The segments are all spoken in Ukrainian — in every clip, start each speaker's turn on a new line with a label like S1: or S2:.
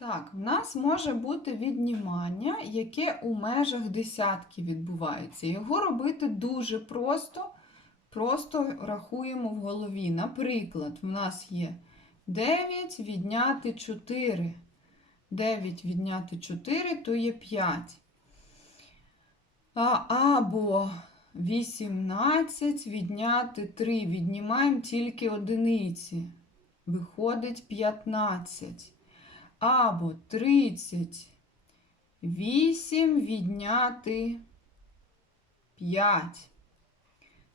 S1: Так, в нас може бути віднімання, яке у межах десятки відбувається. Його робити дуже просто, просто рахуємо в голові. Наприклад, в нас є 9 відняти 4. 9 відняти 4 то є 5. А, або 18 відняти 3. Віднімаємо тільки одиниці. Виходить 15 або 38 відняти 5.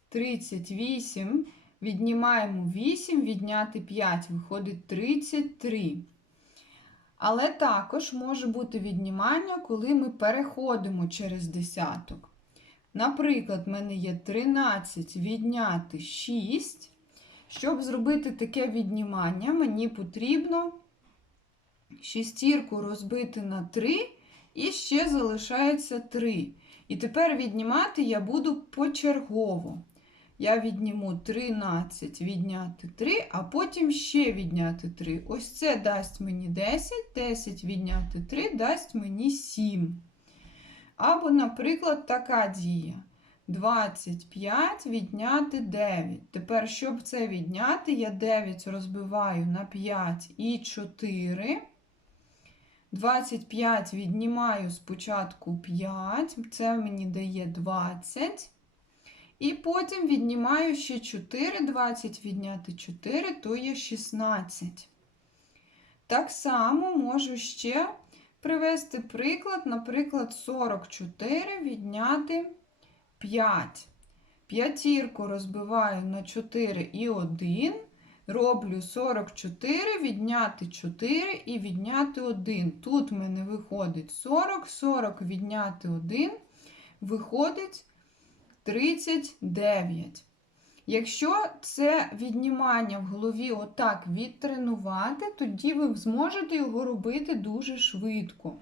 S1: 38 віднімаємо 8, відняти 5, виходить 33. Але також може бути віднімання, коли ми переходимо через десяток. Наприклад, в мене є 13 відняти 6. Щоб зробити таке віднімання, мені потрібно шістірку розбити на 3 і ще залишається 3. І тепер віднімати я буду почергово. Я відніму 13 відняти 3, а потім ще відняти 3. Ось це дасть мені 10, 10 відняти 3 дасть мені 7. Або, наприклад, така дія. 25 відняти 9. Тепер, щоб це відняти, я 9 розбиваю на 5 і 4. 25 віднімаю спочатку 5, це мені дає 20. І потім віднімаю ще 4, 20 відняти 4, то є 16. Так само можу ще привести приклад, наприклад, 44 відняти 5. П'ятірку розбиваю на 4 і 1. Роблю 44, відняти 4 і відняти 1. Тут в мене виходить 40, 40 відняти 1, виходить 39. Якщо це віднімання в голові отак відтренувати, тоді ви зможете його робити дуже швидко.